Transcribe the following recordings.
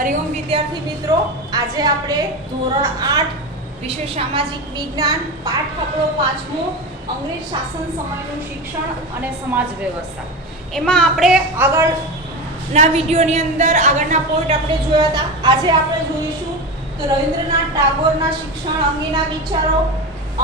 હરિઓમ વિદ્યાર્થી મિત્રો, આજે આપણે ધોરણ 8 વિષય સામાજિક વિજ્ઞાન પાઠ આપણો 5મો અંગ્રેજ શાસન સમયનું શિક્ષણ અને સમાજ વ્યવસ્થા એમાં આપણે આગળના વિડીયોની અંદર આગળના પોઈન્ટ આપણે જોયા હતા. આજે આપણે જોઈશું તો રવિન્દ્રનાથ ટાગોરના શિક્ષણ અંગેના વિચારો,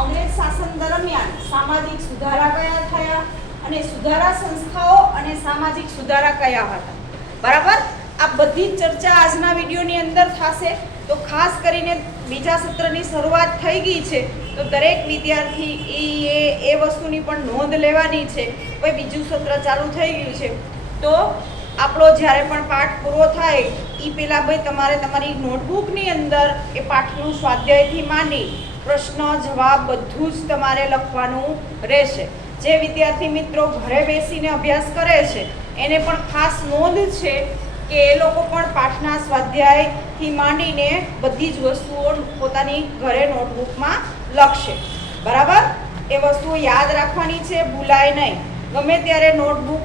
અંગ્રેજ શાસન દરમિયાન સામાજિક સુધારા કયા થયા અને સુધારા સંસ્થાઓ અને સામાજિક સુધારા કયા હતા. બરાબર, આ બધી ચર્ચા આજના વિડીયોની અંદર થશે. તો ખાસ કરીને બીજા સત્રની શરૂઆત થઈ ગઈ છે, તો દરેક વિદ્યાર્થી એ વસ્તુની પણ નોંધ લેવાની છે. ભાઈ બીજું સત્ર ચાલુ થઈ ગયું છે, તો આપણો જ્યારે પણ પાઠ પૂરો થાય એ પહેલાં ભાઈ તમારે તમારી નોટબુકની અંદર એ પાઠનું સ્વાધ્યાયથી માંડી પ્રશ્ન જવાબ બધું જ તમારે લખવાનું રહેશે. જે વિદ્યાર્થી મિત્રો ઘરે બેસીને અભ્યાસ કરે છે એને પણ ખાસ નોંધ છે કે એ લોકો પણ પાઠના સ્વાધ્યાયથી માંડીને બધી જ વસ્તુઓ પોતાની ઘરે નોટબુકમાં લખશે. બરાબર, એ વસ્તુઓ યાદ રાખવાની છે, ભૂલાય નહીં. ગમે ત્યારે નોટબુક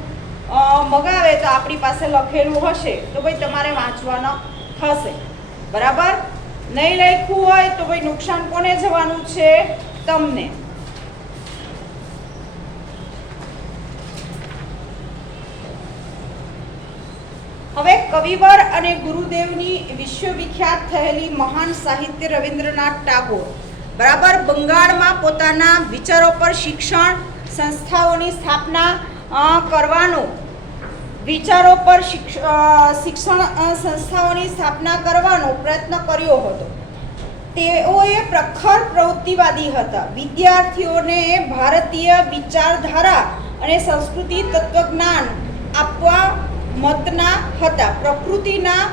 મગાવે તો આપણી પાસે લખેલું હશે તો ભાઈ તમારે વાંચવાનો થશે. બરાબર, નહીં લખ્યું હોય તો ભાઈ નુકસાન કોને જવાનું છે? તમને. હવે કવિવર અને ગુરુદેવની વિશ્વવિખ્યાત થયેલી મહાન સાહિત્ય રવિન્દ્રનાથ ટાગોર બરાબર બંગાળમાં પોતાના વિચારો પર શિક્ષણ સંસ્થાઓની સ્થાપના કરવાનો વિચારો પર શિક્ષણ સંસ્થાઓની સ્થાપના કરવાનો પ્રયત્ન કર્યો હતો. તેઓએ પ્રખર પ્રવૃત્તિવાદી હતા. વિદ્યાર્થીઓને ભારતીય વિચારધારા અને સંસ્કૃતિ તત્વજ્ઞાન આપવા મતના હતા. પ્રકૃતિના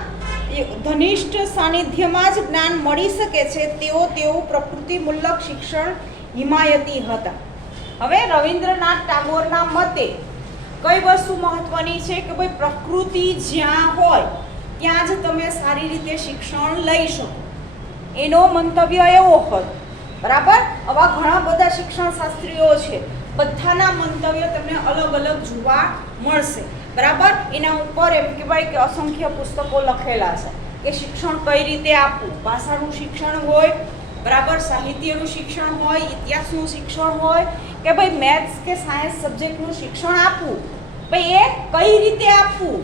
ધનિષ્ઠ સાનિધ્યમાં જ જ્ઞાન મળી શકે છે તેઓ પ્રકૃતિમૂલક શિક્ષણ હિમાયતી હતા. હવે રવિન્દ્રનાથ ટાગોરના મતે કઈ વસ્તુ મહત્વની છે કે ભાઈ પ્રકૃતિ જ્યાં હોય ત્યાં જ તમે સારી રીતે શિક્ષણ લઈ શકો, એનો મંતવ્ય એવો હતો. બરાબર, આવા ઘણા બધા શિક્ષણ શાસ્ત્રીઓ છે, બધાના મંતવ્ય તમને અલગ અલગ જોવા મળશે. બરાબર, એના ઉપર એમ કહેવાય કે અસંખ્ય પુસ્તકો લખેલા છે કે શિક્ષણ કઈ રીતે આપવું. ભાષાનું શિક્ષણ હોય, બરાબર, સાહિત્યનું શિક્ષણ હોય, ઇતિહાસનું શિક્ષણ હોય કે ભાઈ મેથ્સ કે સાયન્સ સબ્જેક્ટનું શિક્ષણ આપવું, ભાઈ એ કઈ રીતે આપવું,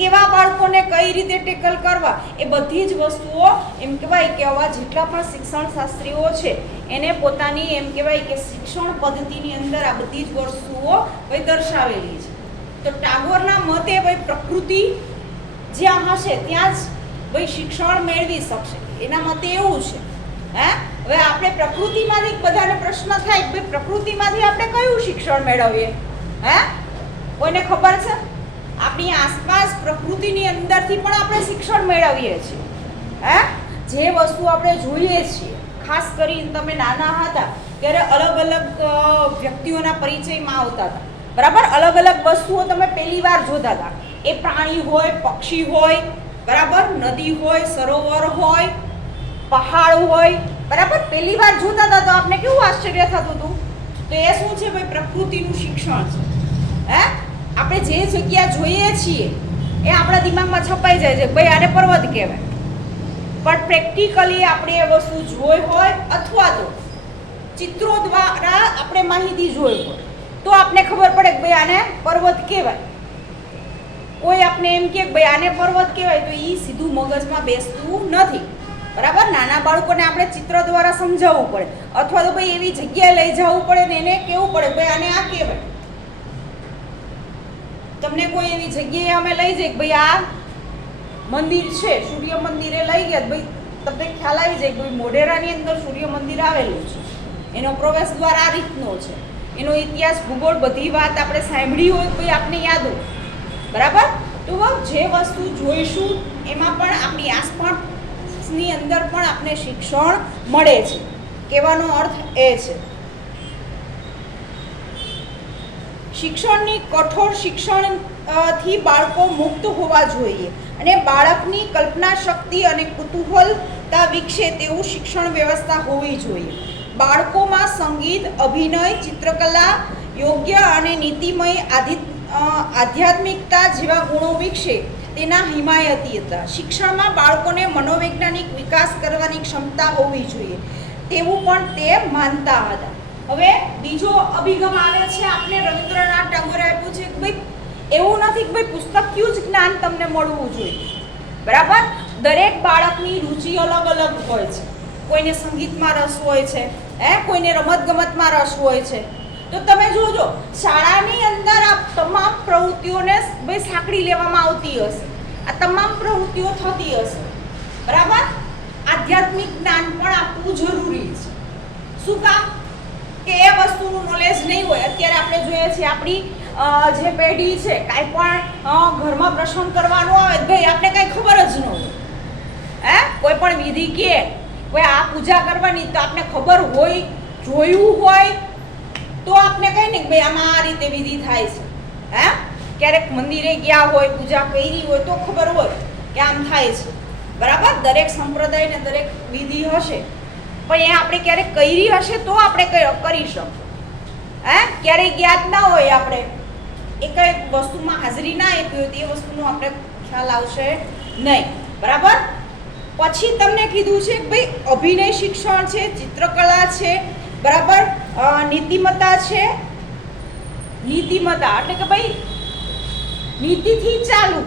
કેવા બાળકોને કઈ રીતે ટેકલ કરવા, એ બધી જ વસ્તુઓ એમ કહેવાય કે આવા જેટલા પણ શિક્ષણ શાસ્ત્રીઓ છે એને પોતાની એમ કહેવાય કે શિક્ષણ પદ્ધતિની અંદર આ બધી જ વસ્તુઓ ભાઈ દર્શાવેલી છે. તો ટાગોરના મતે ભાઈ પ્રકૃતિ જ્યાં હશે ત્યાં જ ભાઈ શિક્ષણ મેળવી શકશે, એના મતે એવું છે. હવે આપણે પ્રકૃતિમાંથી બધાને પ્રશ્ન થાય કે ભાઈ પ્રકૃતિમાંથી આપણે કયું શિક્ષણ મેળવીએ? કોઈને ખબર છે? આપણી આસપાસ પ્રકૃતિની અંદરથી પણ આપણે શિક્ષણ મેળવીએ છીએ. જે વસ્તુ આપણે જોઈએ છીએ, ખાસ કરીને તમે નાના હતા ત્યારે અલગ અલગ વ્યક્તિઓના પરિચયમાં આવતા હતા. બરાબર, અલગ અલગ વસ્તુઓ તમે પહેલી વાર જોતા હતા. એ પ્રાણી હોય, પક્ષી હોય, બરાબર, નદી હોય, સરોવર હોય, પહાડ હોય, બરાબર, પહેલી વાર જોતા હતા તો આપણે કેવું આશ્ચર્ય થતું હતું. તો એ શું છે ભાઈ? પ્રકૃતિનું શિક્ષણ છે. આપણે જે જગ્યા જોઈએ છીએ એ આપણા દિમાગમાં છપાઈ જાય છે, ભાઈ આને પર્વત કહેવાય. પણ પ્રેક્ટિકલી આપણે એ વસ્તુ જોઈ હોય અથવા તો ચિત્રો દ્વારા આપણે માહિતી જોઈ હોય તો આપણે ખબર પડે કે ભાઈ આને પર્વત કહેવાય. કોઈ આપણે એમ કે ભાઈ આને પર્વત કહેવાય તો એ સીધું મગજમાં બેસતું નથી. બરાબર, નાના બાળકોને આપણે ચિત્ર દ્વારા સમજાવવું પડે અથવા તો ભાઈ એવી જગ્યાએ લઈ જવું પડે ને એને કહેવું પડે ભાઈ આને આ કહેવાય. તમને કોઈ એવી જગ્યાએ અમે લઈ જઈએ કે ભાઈ આ મંદિર છે, સૂર્ય મંદિરે લઈ ગયા, ભાઈ તમને ખ્યાલ આવી જાય કે ભાઈ મોઢેરાની અંદર સૂર્ય મંદિર આવેલું છે, એનો પ્રવેશ દ્વાર આ રીતનો છે, એનો ઇતિહાસ, ભૂગોળ, બધી વાત આપણે સાંભળી હોય ભાઈ આપણે યાદ હોય. બરાબર, તો જે વસ્તુ જોઈશું એમાં પણ આપણી આસપાસની અંદર પણ આપણે શિક્ષણ મળે છે. કહેવાનો અર્થ એ છે શિક્ષણની કઠોર શિક્ષણથી બાળકો મુક્ત હોવા જોઈએ અને બાળકની કલ્પના શક્તિ અને કુતૂહલતા વિકસે તેવું શિક્ષણ વ્યવસ્થા હોવી જોઈએ. બાળકોમાં સંગીત, અભિનય, ચિત્રકલા, યોગ્ય અને નીતિમય આધ્યાત્મિકતા જેવા ગુણો વિકસે તેના હિમાયતી હતા. શિક્ષણમાં બાળકોને મનોવૈજ્ઞાનિક વિકાસ કરવાની ક્ષમતા હોવી જોઈએ તેવું પણ તે માનતા હતા. હવે બીજો અભિગમ આવે છે આપણે રવિન્દ્રનાથ ટાગોરે આપ્યું છે કે ભાઈ એવું નથી કે ભાઈ પુસ્તકિયું જ જ્ઞાન તમને મળવું જોઈએ, બરાબર. દરેક બાળકની રુચિ અલગ અલગ હોય છે. કોઈને સંગીતમાં રસ હોય છે, કોઈને રમતગમતમાં રસ હોય છે. તો તમે જોજો શાળાની અંદર આ તમામ પ્રવૃત્તિઓને ભાઈ સાંકળી લેવામાં આવતી હશે, આ તમામ પ્રવૃત્તિઓ થતી હશે, બરાબર. આધ્યાત્મિક જ્ઞાન પણ આપવું જરૂરી છે. શું કામ? કે એ વસ્તુનું નોલેજ નહીં હોય. અત્યારે આપણે જોઈએ છીએ આપણી જે પેઢી છે, કાંઈ પણ ઘરમાં પ્રસંગ કરવાનો આવે ભાઈ આપણે કાંઈ ખબર જ ન હોય. કોઈ પણ વિધિ કે કોઈ આ પૂજા કરવાની તો આપણે ખબર હોય, જોયું હોય તો આપણે કહીએ ને કે ભાઈ આમાં આ રીતે વિધિ થાય છે. ક્યારેક મંદિરે ગયા હોય, પૂજા કરી હોય તો ખબર હોય કે આમ થાય છે, બરાબર. દરેક સંપ્રદાય ને દરેક વિધિ હશે, પણ એ આપણે ક્યારેક કરી હશે તો આપણે કરી શકશું. ક્યારેય જ્ઞાત ના હોય, આપણે એ કઈ વસ્તુમાં હાજરી ના આપી હોય તો એ વસ્તુનો આપણે ખ્યાલ આવશે નહીં, બરાબર. પછી તમને કીધું છે કે ભાઈ અભિનય શિક્ષણ છે, ચિત્રકળા છે, બરાબર. નીતિમત્તા છે. નીતિમત્તા એટલે કે ભાઈ નીતિથી ચાલુ.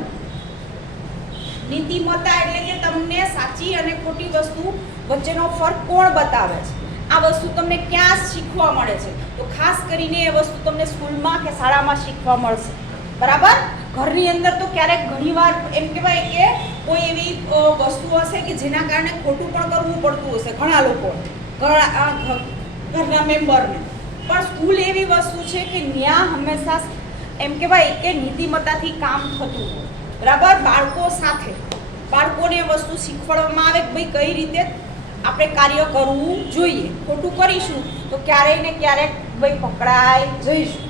નીતિમત્તા એટલે કે તમને સાચી અને ખોટી વસ્તુ વચ્ચેનો ફરક કોણ બતાવે છે, આ વસ્તુ તમને ક્યાં શીખવા મળે છે. તો ખાસ કરીને એ વસ્તુ તમને સ્કૂલમાં કે શાળામાં શીખવા મળશે, બરાબર. ઘરની અંદર તો ક્યારેક ઘણીવાર એમ કહેવાય કે કોઈ એવી વસ્તુ હશે કે જેના કારણે ખોટું પણ કરવું પડતું હશે ઘણા લોકો, ઘરના મેમ્બરને. પણ સ્કૂલ એવી વસ્તુ છે કે ત્યાં હંમેશા એમ કહેવાય કે નીતિમત્તાથી કામ થતું હોય, બરાબર. બાળકો સાથે બાળકોને વસ્તુ શીખવાડવામાં આવે કે ભાઈ કઈ રીતે આપણે કાર્ય કરવું જોઈએ. ખોટું કરીશું તો ક્યારેય ને ક્યારેક ભાઈ પકડાઈ જઈશું,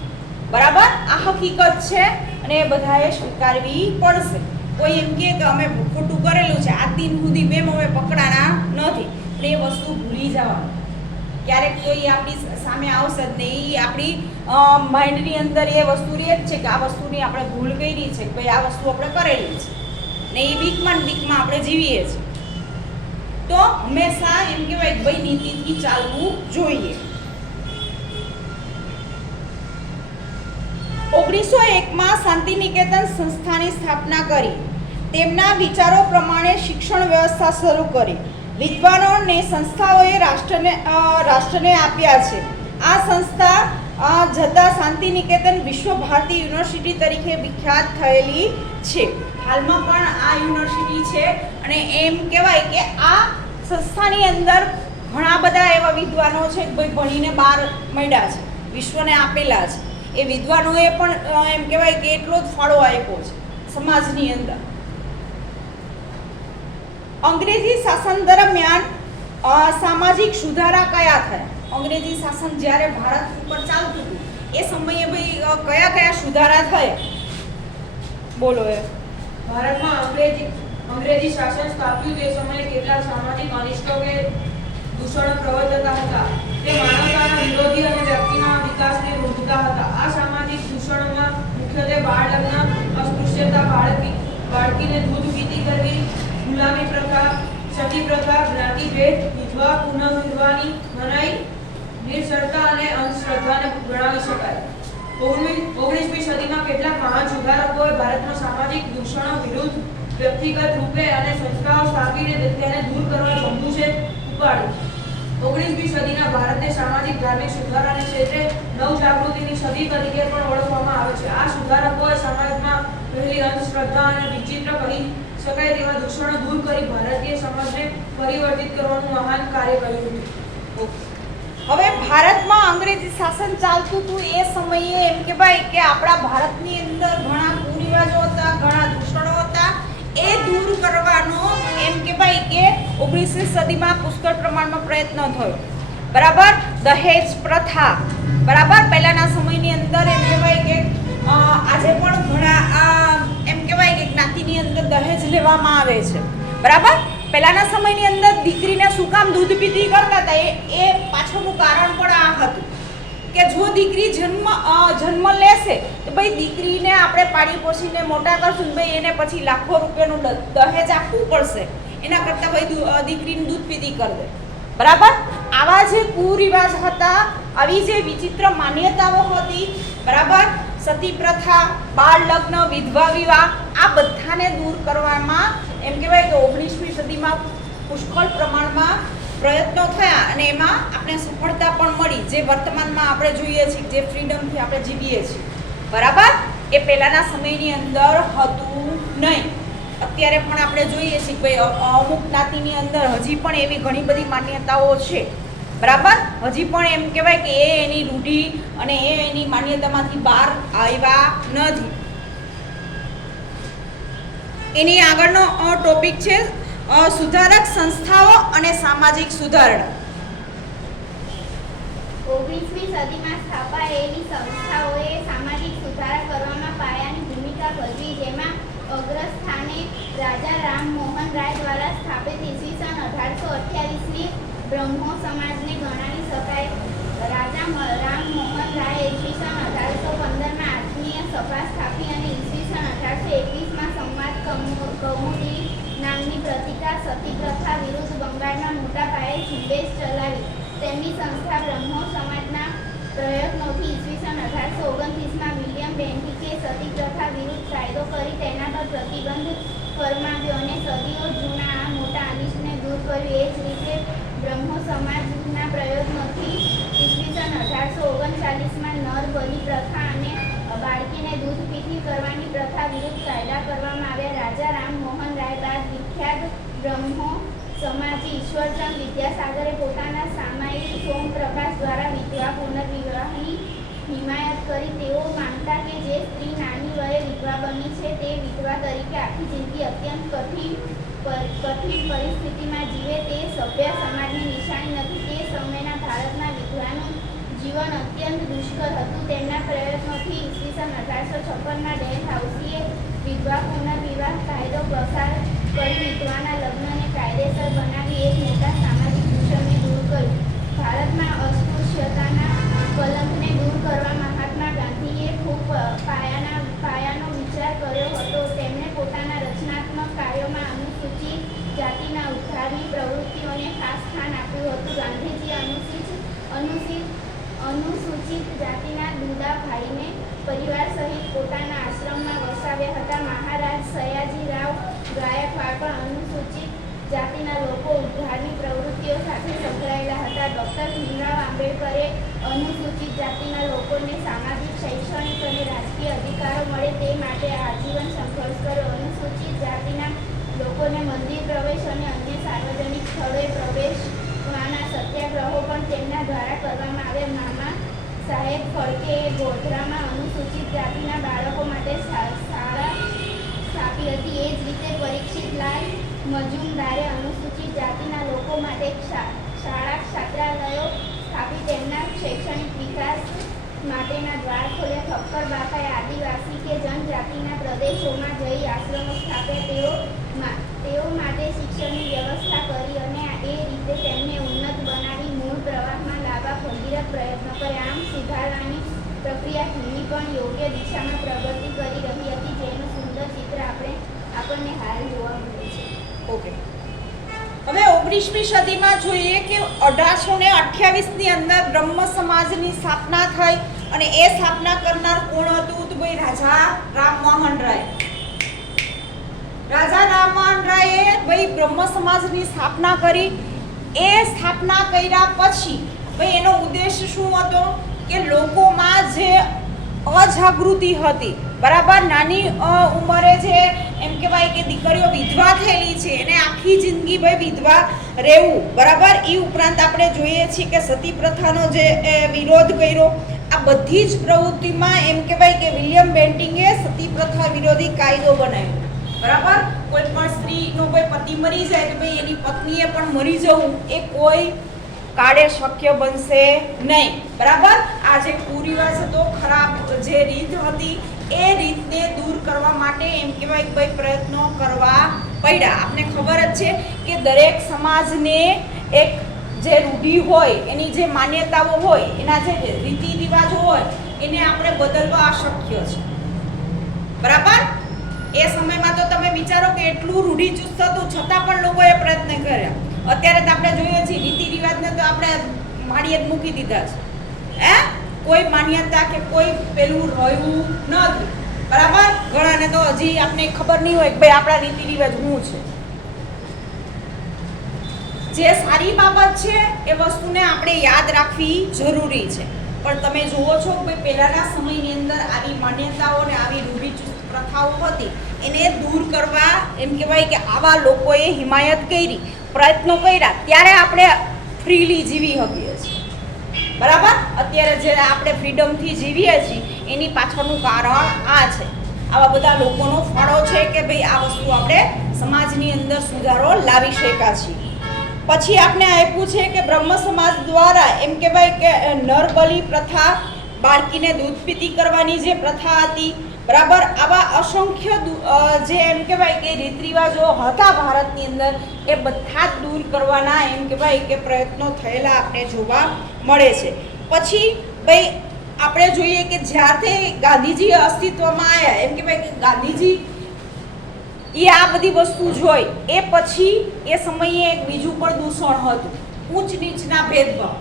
બરાબર. આ હકીકત છે અને એ બધાએ સ્વીકારવી પડશે. કોઈ એમ કહે કે અમે ખોટું કરેલું છે, આ દિન સુધી મેમ અમે પકડાના નથી, પણ એ વસ્તુ ભૂલી જવાનું. ક્યારેક તો એ આપણી સામે આવશે જ નહીં, એ આપણી માઇન્ડની અંદર એ વસ્તુ રહે જ છે કે આ વસ્તુની આપણે ભૂલ કરી છે, કે ભાઈ આ વસ્તુ આપણે કરેલી છે ને એ બીકમાં આપણે જીવીએ છીએ. તો હંમેશા એમ કહેવાય કે ભાઈ નીતિથી ચાલવું જોઈએ. 1901માં શાંતિનિકેતન સંસ્થાની સ્થાપના કરી. તેમના વિચારો પ્રમાણે શિક્ષણ વ્યવસ્થા શરૂ કરી. વિદ્વાનો અને સંસ્થાઓએ રાષ્ટ્રને આપ્યા છે. આ સંસ્થા જતા શાંતિનિકેતન વિશ્વ ભારતી યુનિવર્સિટી તરીકે વિખ્યાત થયેલી છે. હાલમાં પણ આ યુનિવર્સિટી છે અને એમ કહેવાય કે આ સંસ્થાની અંદર ઘણા બધા એવા વિદ્વાનો છે કે ભાઈ ભણીને બહાર મળ્યા છે, વિશ્વને આપેલા છે. એ વિદ્વાનોએ પણ એમ કહેવાય કે એટલો જ ફાળો આપ્યો છે સમાજની અંદર. અંગ્રેજી શાસન દરમિયાન સામાજિક સુધારા કયા થયા? અંગ્રેજી શાસન જ્યારે ભારત ઉપર ચાલતું હતું એ સમયે ભાઈ કયા કયા સુધારા થયા? બોલો. એ ભારતમાં અંગ્રેજી શાસન સ્થાપ્યું તે સમયે કેટલાક સામાજિક અનિષ્ટો કે દૂષણો પ્રવર્તતા હતા. તે માનવતાના વિરોધી અને વ્યક્તિના વિકાસને રોકતા હતા. આ સામાજિક દૂષણોમાં મુખ્યત્વે બાળ લગ્ન, અસ્પૃશ્યતા, બાળકીને દૂધ પીતી કરવી, ગુલામી પ્રથા, સતી પ્રથા, જ્ઞાતિભેદ, વિધવા પુનઃવિધવાની મનાઈ, નિર્જરતા અને અંધશ્રદ્ધાને ગણાવી શકાય. 19મી સદીમાં કેટલાક મહાન સુધારકોએ ભારતમાં સામાજિક દૂષણો વિરુદ્ધ વ્યક્તિગત રૂપે અને સંસ્થાઓ સ્થાપીને તેને દૂર કરવા જંબુસેર ઉપાડી. 19મી સદીના ભારતને સામાજિક ધાર્મિક સુધારાના ક્ષેત્રે નવજાગૃતિની સદી તરીકે પણ ઓળખવામાં આવે છે. આ સુધારકોએ સમાજમાં રહેલી અંધશ્રદ્ધા અને વિચિત્ર કહી શકાય તેવા દૂષણો દૂર કરી ભારતીય સમાજને પરિવર્તિત કરવાનું મહાન કાર્ય કર્યું હતું. હવે ભારતમાં અંગ્રેજી શાસન ચાલતું હતું એ સમયે એમ કે ભાઈ કે આપણા ભારતની અંદર ઘણા કુરિવાજો હતા, ઘણા દૂષણો હતા. એ દૂર કરવાનો એમ કે ભાઈ કે 19મી સદીમાં પુષ્કળ પ્રમાણમાં પ્રયત્ન થયો, બરાબર. દહેજ પ્રથા, બરાબર. પહેલાના સમયની અંદર એમ કહેવાય કે આજે પણ ઘણા એમ કહેવાય કે જ્ઞાતિની અંદર દહેજ લેવામાં આવે છે, બરાબર. પહેલાના સમયની અંદર દીકરીને શું કામ દૂધ પીતી કરતા હતા એ પાછળનું કારણ પણ આ હતું, કે જો દીકરી જન્મ લેશે તો ભાઈ દીકરીને આપણે પાડી પોષીને મોટા કરશું ને ભાઈ એને પછી લાખો રૂપિયાનું દહેજ આપવું પડશે, એના કરતાં ભાઈ દીકરીને દૂધ પીધી કરી દે, બરાબર. આવા જે કુરિવાજ હતા, આવી જે વિચિત્ર માન્યતાઓ હતી, બરાબર, સતી પ્રથા, બાળ લગ્ન, વિધવા વિવાહ, આ બધાને દૂર કરવામાં એમ કહેવાય કે 19મી સદીમાં પુષ્કળ પ્રમાણમાં પ્રયત્નો થયા અને એમાં આપણે સફળતા પણ મળી. જે વર્તમાનમાં આપણે જોઈએ છીએ, જે ફ્રીડમથી આપણે જીવીએ છીએ, બરાબર, એ પહેલાંના સમયની અંદર હતું નહીં. અત્યારે પણ આપણે જોઈએ છીએ કે ભાઈ અમુક જ્ઞાતિની અંદર હજી પણ એવી ઘણી બધી માન્યતાઓ છે, બરાબર. હજી પણ એમ કહેવાય કે એ એની રૂઢિ અને એ એની માન્યતામાંથી બહાર આવ્યા નથી. એની આગળનો ટોપિક છે સુધારક સંસ્થાઓ અને સામાજિક સુધારણા. 19મી સદીમાં સ્થાપાયેલી સંસ્થાઓએ સામાજિક સુધારા કરવામાં પાયાની ભૂમિકા ભજવી, જેમાં અગ્રસ્થાને રાજા રામમોહન રાય દ્વારા સ્થાપિત ઈસવીસન 1828ની બ્રહ્મો સમાજને ગણાવી શકાય. રાજા રામમોહન રાય ઈસવીસન 1815માં આત્મીય સભા સ્થાપી અને ઈસવીસન 1821માં સંવાદ કૌમુદી નામની પ્રતિકા સતી પ્રથા વિરુદ્ધ બંગાળમાં મોટા પાયે ઝુંબેશ ચલાવી. તેમની સંસ્થા બ્રહ્મો સમાજના પ્રયત્નોથી ઈસવીસન 1829માં વિલિયમ બેન્ટિકે સતી પ્રથા વિરુદ્ધ કાયદો કરી તેના પર પ્રતિબંધ ફરમાવ્યો અને સદીઓ જૂના આ મોટા અનિષ્ટને દૂર કર્યું. એ જ રીતે બ્રહ્મો સમાજના પ્રયત્નોથી ઈસવીસન 1839માં નર બલિ પ્રથા અને બાળકીને દૂધ પીતી કરવાની પ્રથા વિરુદ્ધ કાયદા કરવામાં આવ્યા. રાજા રામમોહન રાય બાદ વિખ્યાત બ્રહ્મો સમાજી ઈશ્વરચંદ વિદ્યાસાગરે પોતાના સામાયિક સોમપ્રકાશ દ્વારા વિધવા પુનર્વિવાહની હિમાયત કરી. તેઓ માનતા કે જે સ્ત્રી નાની વયે વિધવા બની છે તે વિધવા તરીકે આખી જિંદગી અત્યંત કઠિન પરિસ્થિતિમાં જીવે તે સભ્ય સમાજની નિશાની નથી. તે સમયના ભારતના વિધવાનું જીવન અત્યંત દુષ્કર હતું. તેમના પ્રયત્નોથી ઈસવીસન 1856માં ડેલહાઉસીએ વિધવા પુનર્વિવાહ કાયદો પસાર કરી વિધવાના લગ્નને કાયદેસર બનાવી એક મોટા સામાજિક દૂષણને દૂર કર્યું. ભારતમાં અસ્પૃશ્યતાના કલંકને દૂર કરવા મહાત્મા ગાંધીએ ખૂબ પાયાનો વિચાર કર્યો હતો. તેમણે પોતાના રચનાત્મક કાર્યોમાં અનુસૂચિત જાતિના ઉદ્ધારની પ્રવૃત્તિઓને ખાસ સ્થાન આપ્યું હતું. ગાંધીજીએ અનુસૂચિત જાતિના દુદાભાઈને પરિવાર સહિત પોતાના આશ્રમમાં વસાવ્યા હતા. મહારાજ સયાજીરાવ ગાયકવાડ પણ અનુસૂચિત જાતિના લોકો ઉદ્ધારની પ્રવૃત્તિઓ સાથે સંકળાયેલા હતા. ડૉક્ટર ભીમરાવ આંબેડકરે અનુસૂચિત જાતિના લોકોને સામાજિક, શૈક્ષણિક અને રાજકીય અધિકારો મળે તે માટે આજીવન સંઘર્ષ કર્યો. અનુસૂચિત જાતિના લોકોને મંદિર પ્રવેશ અને અન્ય સાર્વજનિક સ્થળોએ પ્રવેશવાના સત્યાગ્રહો પણ તેમના દ્વારા કરવામાં આવ્યા. મામા સાહેબ ફડકેએ ગોધરામાં અનુસૂચિત જાતિના બાળકો માટે શાળા સ્થાપી હતી. એ જ રીતે પરીક્ષિતલાલ મજુમદારે અનુસૂચિત જાતિના લોકો માટે શાળા છાત્રાલયો સ્થાપી તેમના શૈક્ષણિક વિકાસ માટેના દ્વાર ખોલ્યા. ઠક્કર બાપાએ આદિવાસી કે જનજાતિના પ્રદેશોમાં જઈ આશ્રમો સ્થાપ્યા. તેઓ માટે શિક્ષણની વ્યવસ્થા કરી અને એ રીતે તેમને ઉન્નત બનાવી મૂળ પ્રવાહમાં લાવવા ભગીરથ પ્રયત્નો કર્યા. આમ સુધારવાની પ્રક્રિયા ધીમી પણ યોગ્ય દિશામાં પ્રગતિ કરી રહી હતી, જેનું સુંદર ચિત્ર આપણને હાલ જોવા મળે છે. ઓકે, હવે 19મી સદીમાં જોઈએ કે 1828ની અંદર બ્રહ્મ સમાજની સ્થાપના થઈ અને એ સ્થાપના કરનાર કોણ હતું? તો ભાઈ રાજા રામમોહન રાય. રાજા રામમોહન રાયે ભાઈ બ્રહ્મ સમાજની સ્થાપના કરી. એ સ્થાપના કર્યા પછી ભાઈ એનો ઉદ્દેશ શું હતો કે લોકોમાં જે અજાગૃતિ હતી, બરાબર, નાની ઉંમરે જે એમ કહેવાય કે દીકરીઓ વિધવા થયેલી છે એને આખી જિંદગી ભાઈ વિધવા રહેવું, બરાબર. એ ઉપરાંત આપણે જોઈએ છીએ કે સતી પ્રથાનો જે વિરોધ કર્યો. આ બધી જ પ્રવૃત્તિમાં એમ કહેવાય કે વિલિયમ બેન્ટિકે સતી પ્રથા વિરોધી કાયદો બનાવ્યો, બરાબર. કોઈ પણ સ્ત્રીનો કોઈ પતિ મરી જાય તો ભાઈ એની પત્નીએ પણ મરી જવું એ કોઈ કાળે શક્ય બનશે નહીં, બરાબર. આ જે કુરિવાજ હતો, ખરાબ જે રીત હતી, એ રીતને દૂર કરવા માટે એમ કહેવાય કે ભાઈ પ્રયત્નો કરવા પડ્યા. આપને ખબર જ છે કે દરેક સમાજને એક જે રૂઢિ હોય, એની જે માન્યતાઓ હોય, એના જે રીતિ રિવાજો હોય એને આપણે બદલવા અશક્ય છે, બરાબર. એ સમયમાં તો તમે વિચારો કે એટલું રૂઢિચુસ્ત હતું છતાં પણ લોકોએ પ્રયત્ન કર્યા. અત્યારે તો આપણે જોઈએ છીએ રીતિ રિવાજને તો આપણે માડીએ જ મૂકી દીધા છે. કોઈ માન્યતા કે કોઈ પેલું રહ્યું નથી, બરાબર. ઘણાને તો હજી આપણે ખબર નહીં હોય કે ભાઈ આપણા રીતિ રિવાજ શું છે. જે સારી બાબત છે એ વસ્તુને આપણે યાદ રાખવી જરૂરી છે. પણ તમે જુઓ છો કે પહેલાના સમયની અંદર આવી માન્યતાઓ અને આવી રૂઢિચુસ્ત પ્રથાઓ હતી એને દૂર કરવા એમ કહેવાય કે આવા લોકોએ હિમાયત કરી, પ્રયત્નો કર્યા, ત્યારે આપણે ફ્રીલી જીવી શકીએ છીએ, બરાબર. અત્યારે જે આપણે ફ્રીડમથી જીવીએ છીએ એની પાછળનું કારણ આ છે. આવા બધા લોકોનો ફાળો છે કે ભાઈ આ વસ્તુ આપણે સમાજની અંદર સુધારો લાવી શક્યા છીએ. પછી આપણે આપ્યું છે કે બ્રહ્મ સમાજ દ્વારા એમ કહેવાય કે નરબલી પ્રથા, બાળકીને દૂધ પીતી કરવાની જે પ્રથા હતી, બરાબર. આવા અસંખ્ય જે એમ કહેવાય કે રીત રિવાજો હતા ભારતની અંદર એ બધા જ દૂર કરવાના એમ કહેવાય કે પ્રયત્નો થયેલા આપણે જોવા મળે છે. પછી ભાઈ આપણે જોઈએ કે જ્યારથી ગાંધીજી અસ્તિત્વમાં આવ્યા એમ કહેવાય કે ગાંધીજી એ આ બધી વસ્તુ જોઈ એ પછી એ સમયે એક બીજું પણ દૂષણ હતું, ઊંચ નીચના ભેદભાવ,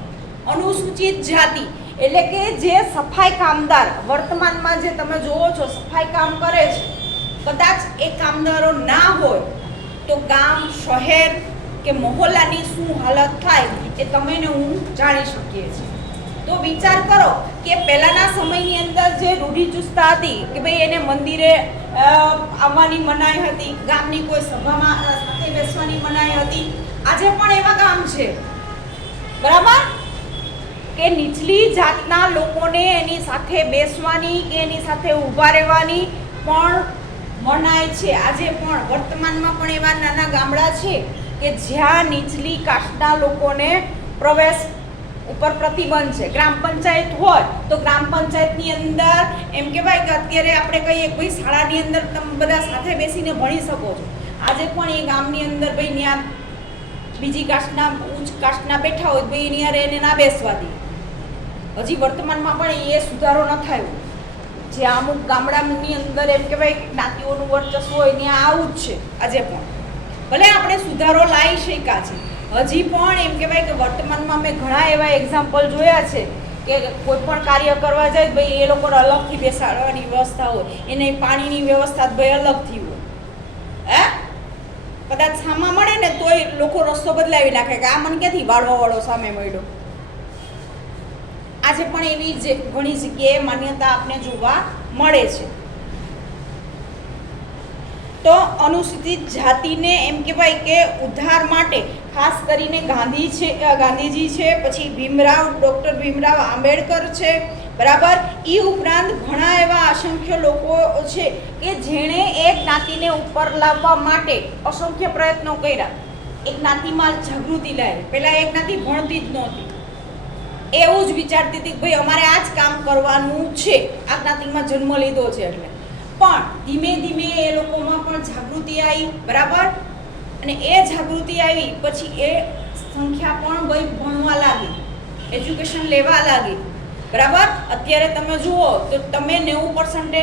અનુસૂચિત જાતિ. એટલે કે જે સફાઈ કામદાર વર્તમાનમાં જે તમે જોવો છો સફાઈ કામ કરે છે, કદાચ એ કામદારો ના હોય તો ગામ, શહેર કે મહોલ્લાની શું હાલત થાય એ તમે ને હું જાણી શકીએ છીએ. તો વિચાર કરો કે પહેલાના સમયની અંદર જે રૂઢિચુસ્તતા હતી કે ભાઈ એને મંદિરે આવવાની મનાઈ હતી, ગામની કોઈ સભામાં સાથે બેસવાની મનાઈ હતી. આજે પણ એવા ગામ છે, બરાબર, કે નીચલી જાતના લોકોને એની સાથે બેસવાની કે એની સાથે ઊભા રહેવાની પણ મનાઈ છે. આજે પણ વર્તમાનમાં પણ એવા નાના ગામડા છે કે જ્યાં નીચલી કાસ્ટના લોકોને પ્રવેશ ઉપર પ્રતિબંધ છે. ગ્રામ પંચાયત હોય તો ગ્રામ પંચાયતની અંદર એમ કહેવાય કે અત્યારે આપણે કહીએ કોઈ શાળાની અંદર તમે બધા સાથે બેસીને ભણી શકો છો. આજે પણ એ ગામની અંદર ભાઈ ત્યાં બીજી કાસ્ટના ઉચ્ચ કાસ્ટના બેઠા હોય ભાઈ એની યારે એને ના બેસવા દે. હજી વર્તમાનમાં પણ એ સુધારો ન થયો. જે અમુક ગામડાની અંદર એમ કહેવાય જ્ઞાતિઓનું વર્ચસ્વ હોય ત્યાં આવું જ છે. આજે પણ ભલે આપણે સુધારો લાવી શક્યા છે, હજી પણ એમ કહેવાય કે વર્તમાનમાં મેં ઘણા એવા એક્ઝામ્પલ જોયા છે કે કોઈ પણ કાર્ય કરવા જાય ભાઈ એ લોકોને અલગથી બેસાડવાની વ્યવસ્થા હોય, એને પાણીની વ્યવસ્થા ભાઈ અલગથી હોય. કદાચ સામા મળે ને તોય લોકો રસ્તો બદલાવી નાખે કે આ મને ક્યાંથી વાળવાવાળો સામે મળ્યો. આજે પણ એવી ઘણી જગ્યાએ માન્યતા આપને જોવા મળે છે. તો અનુસૂચિત જાતિને એમ કહેવાય કે ઉદ્ધાર માટે ખાસ કરીને ગાંધીજી છે, પછી ડૉક્ટર ભીમરાવ આંબેડકર છે, બરાબર. એ ઉપરાંત ઘણા એવા અસંખ્ય લોકો છે કે જેણે એક જ્ઞાતિને ઉપર લાવવા માટે અસંખ્ય પ્રયત્નો કર્યા. એક જ્ઞાતિમાં જાગૃતિ લાવી. પહેલાં એક જ્ઞાતિ ભણતી જ નહોતી, એવું જ વિચારતી હતી કે ભાઈ અમારે આ જ કામ કરવાનું છે, આ જ્ઞાતિમાં જન્મ લીધો છે એટલે. પણ ધીમે ધીમે એ લોકોમાં પણ જાગૃતિ આવી, બરાબર. અને એ જાગૃતિ આવી પછી એ સંખ્યા પણ ભાઈ ભણવા લાગી, એજ્યુકેશન લેવા લાગી, બરાબર. અત્યારે તમે જુઓ તો તમે 90%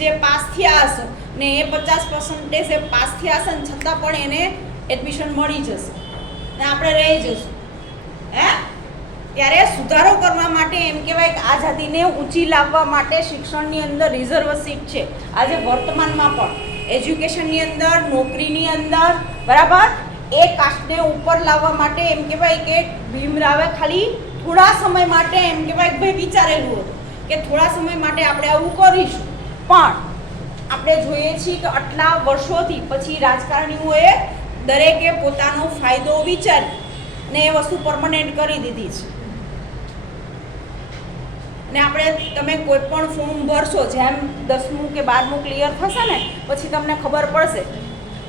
જે પાસ થયા હશે ને એ 50% એ પાસ થયા હશે ને છતાં પણ એને એડમિશન મળી જશે ને આપણે રહી જશું. ત્યારે સુધારો કરવા માટે એમ કહેવાય કે આ જાતિને ઊંચી લાવવા માટે શિક્ષણની અંદર રિઝર્વ સીટ છે. આજે વર્તમાનમાં પણ એજ્યુકેશનની અંદર, નોકરીની અંદર, બરાબર. એ કાસ્ટને ઉપર લાવવા માટે એમ કહેવાય કે ભીમરાવે ખાલી થોડા સમય માટે એમ કહેવાય કે ભાઈ વિચારેલું હતું કે થોડા સમય માટે આપણે આવું કરીશું. પણ આપણે જોઈએ છીએ કે આટલા વર્ષોથી પછી રાજકારણીઓએ દરેકે પોતાનો ફાયદો વિચારી ને એ વસ્તુ પરમનન્ટ કરી દીધી છે. ને આપણે તમે કોઈ પણ ફોર્મ ભરશો, જેમ 10મું કે 12મું ક્લિયર થશે ને પછી તમને ખબર પડશે,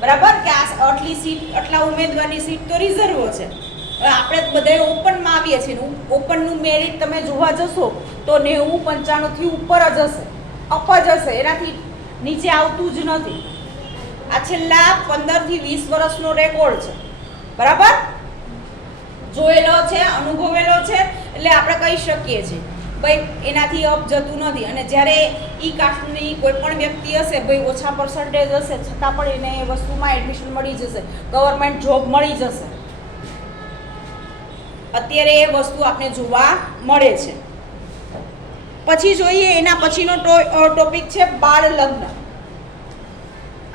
બરાબર, કે આ આટલી સીટ, આટલા ઉમેદવારની સીટ તો રિઝર્વ છે. આપણે બધા ઓપનમાં આવીએ છીએ. ઓપનનું મેરિટ તમે જોવા જશો તો 90-95થી ઉપર જ હશે, અપ જ હશે, એનાથી નીચે આવતું જ નથી. આ છેલ્લા 15થી 20 વર્ષનો રેકોર્ડ છે, બરાબર. જોયેલો છે, અનુભવેલો છે, એટલે આપણે કહી શકીએ છીએ. ભાઈ એનાથી અપ જતું નથી. અને જ્યારે ઈ કાસ્ટની કોઈ પણ વ્યક્તિ હશે ભાઈ ઓછા પર્સન્ટેજ હશે છતાં પણ એને એ વસ્તુમાં એડમિશન મળી જશે, ગવર્મેન્ટ જોબ મળી જશે. અત્યારે એ વસ્તુ આપણે જોવા મળે છે. પછી જોઈએ એના પછીનો ટોપિક છે બાળ લગ્ન.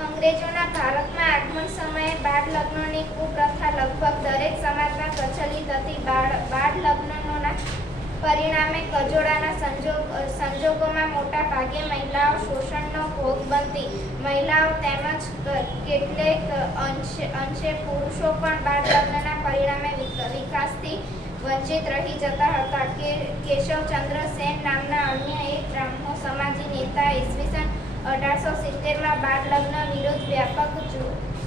અંગ્રેજોના ભારતમાં આગમન સમયે બાળ લગ્નની કુપ્રથા લગભગ દરેક સમાજમાં પ્રચલિત હતી. બાળ લગ્નોના પરિણામે કજોડાના સંજોગોમાં મોટા ભાગે મહિલાઓ શોષણનો ભોગ બનતી. મહિલાઓ તેમજ કેટલેક અંશે પુરુષો પણ બાળ લગ્નના પરિણામે વિકાસથી વંચિત રહી જતા હતા. કેશવચંદ્ર સેન નામના અન્ય એક બ્રાહ્મો સમાજી નેતા ઈસવીસન 1870માં બાળ લગ્ન વિરુદ્ધ વ્યાપક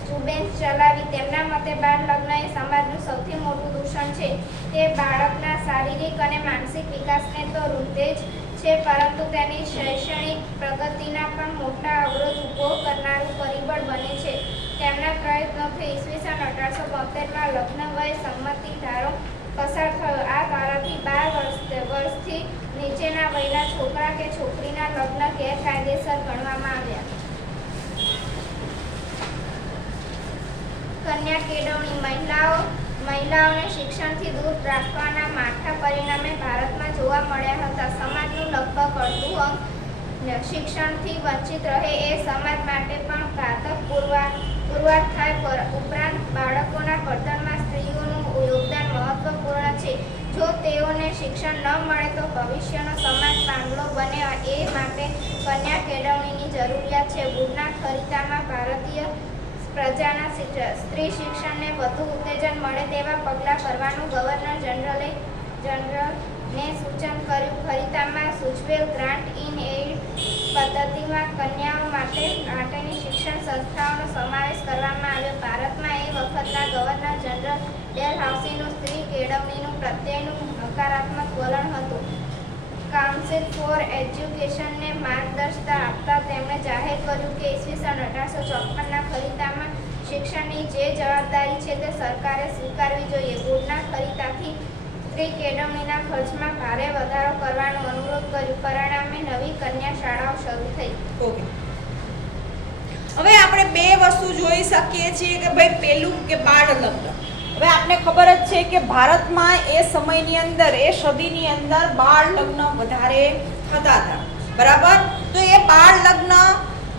ઝુંબેશ ચલાવી. તેમના મતે બાળ લગ્ન એ સમાજનું સૌથી મોટું દૂષણ છે. તે બાળકના શારીરિક અને માનસિક વિકાસને તો રૂંધે જ છે, પરંતુ તેની શૈક્ષણિક પ્રગતિના પણ મોટા અવરોધ ઊભો કરનારું પરિબળ બને છે. તેમના પ્રયત્નોથી ઈસવીસન 1872માં લગ્ન વય સંમતિ ધારો પસાર થયો. આ ધારાથી 12 વર્ષથી નીચેના વયના છોકરા કે છોકરીના લગ્ન ગેરકાયદેસર ગણવામાં આવ્યા. કન્યા કેળવણી. મહિલાઓને શિક્ષણથી દૂર રાખવાના માઠા પરિણામે ભારતમાં જોવા મળ્યા હતા. સમાજનું લગભગ અડધું અંગ શિક્ષણથી વંચિત રહે એ સમાજ માટે પણ ઘાતક પુરવાર થાય. ઉપરાંત બાળકોના ઘડતરમાં સ્ત્રીઓનું યોગદાન મહત્વપૂર્ણ છે. જો તેઓને શિક્ષણ ન મળે તો ભવિષ્યનો સમાજ પાંગળો બને. એ માટે કન્યા કેળવણીની જરૂરિયાત છે. વુડના ખરીદામાં ભારતીય પ્રજાના સ્ત્રી શિક્ષણને વધુ ઉત્તેજન મળે તેવા પગલાં કરવાનું ગવર્નર જનરલને સૂચન કર્યું. ખરીદામાં સૂચવેલ ગ્રાન્ટ ઇન એઇડ પદ્ધતિમાં કન્યાઓ માટેની શિક્ષણ સંસ્થાઓનો સમાવેશ કરવામાં આવ્યો. ભારતમાં એ વખતના ગવર્નર જનરલ ડેલહાઉસીનું સ્ત્રી કેળવણીનું પ્રત્યેનું હકારાત્મક વલણ હતું. કાઉન્સિલ ફોર એજ્યુકેશનને માર્ગદર્શિકા આપતા તેમણે જાહેર કર્યું કે ઈસવીસન 1854ના ખરીદામાં શિક્ષણની જે જવાબદારી છે તે સરકારે સ્વીકારવી જોઈએ. બોર્ડના ખરીદાથી સ્ત્રી કેળવણીના ખર્ચમાં ભારે વધારો કરવાનો અનુરોધ કર્યો. પરિણામે નવી કન્યા શાળાઓ શરૂ થઈ. ઓકે, હવે આપણે બે વસ્તુ જોઈ શકીએ છીએ કે ભાઈ પેલું કે બાળ લગ્ન. હવે આપને ખબર જ છે કે ભારતમાં એ સમયની અંદર એ સદીની અંદર બાળ લગ્ન વધારે થતા હતા, બરાબર. તો એ બાળ લગ્ન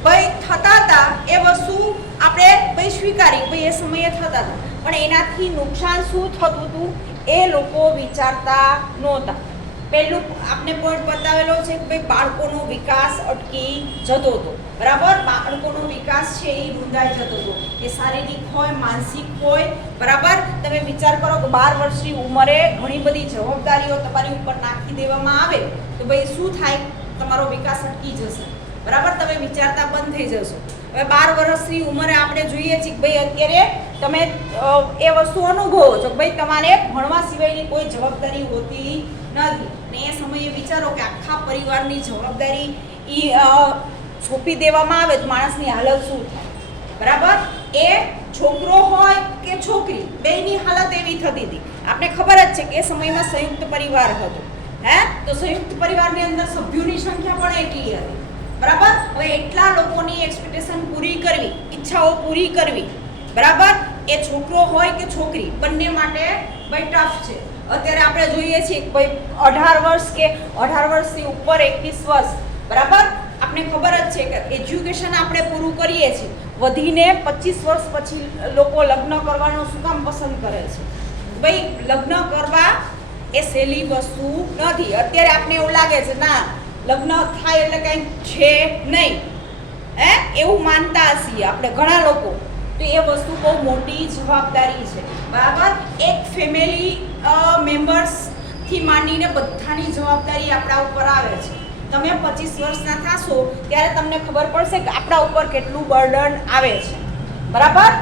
ભાઈ થતા હતા એ વસ્તુ આપણે ભાઈ સ્વીકારી ભાઈ એ સમયે થતા હતા, પણ એનાથી નુકસાન શું થતું હતું એ લોકો વિચારતા નહોતા. પહેલું આપણે પોઈન્ટ બતાવેલો છે કે ભાઈ બાળકોનો વિકાસ અટકી જતો હતો, બરાબર. બાળકોનો વિકાસ છે એ રૂંધાઈ જતો હતો. એ શારીરિક હોય, માનસિક હોય, બરાબર. તમે વિચાર કરો કે 12 વર્ષની ઉંમરે ઘણી બધી જવાબદારીઓ તમારી ઉપર નાખી દેવામાં આવે તો ભાઈ શું થાય, તમારો વિકાસ અટકી જશે, બરાબર. તમે વિચારતા બંધ થઈ જશો. હવે 12 વર્ષની ઉંમરે આપણે જોઈએ છીએ કે ભાઈ અત્યારે તમે એ વસ્તુ અનુભવો છો કે ભાઈ તમારે ભણવા સિવાયની કોઈ જવાબદારી હોતી નથી. ને એ સમયે વિચારો કે આખા પરિવારની જવાબદારી સોંપી દેવામાં આવે તો માણસની હાલત શું થાય, બરાબર. એ છોકરો હોય કે છોકરી બેયની હાલત એવી થતી હતી. આપણે ખબર જ છે કે એ સમયમાં સંયુક્ત પરિવાર હતો, તો સંયુક્ત પરિવારની અંદર સભ્યોની સંખ્યા પણ એટલી હતી, બરાબર. હવે એટલા લોકોની એક્સપેક્ટેશન પૂરી કરવી, ઈચ્છાઓ પૂરી કરવી, બરાબર. એ છોકરો હોય કે છોકરી બંને માટે ભાઈ ટફ છે. અત્યારે આપણે જોઈએ છીએ કે ભાઈ 18 વર્ષ કે 18 વર્ષથી ઉપર 21 વર્ષ, બરાબર. આપણે ખબર જ છે કે એજ્યુકેશન આપણે પૂરું કરીએ છીએ, વધીને 25 વર્ષ પછી લોકો લગ્ન કરવાનું શું કામ પસંદ કરે છે? ભાઈ લગ્ન કરવા એ સહેલી વસ્તુ નથી. અત્યારે આપણે એવું લાગે છે ના લગ્ન થાય એટલે કંઈક છે નહીં, એવું માનતા છીએ આપણે ઘણા લોકો. તો એ વસ્તુ બહુ મોટી જવાબદારી છે, બરાબર. એક ફેમિલી મેમ્બર્સથી માંડીને બધાની જવાબદારી આપણા ઉપર આવે છે. તમે 25 વર્ષના થશો ત્યારે તમને ખબર પડશે કે આપણા ઉપર કેટલું બર્ડન આવે છે, બરાબર.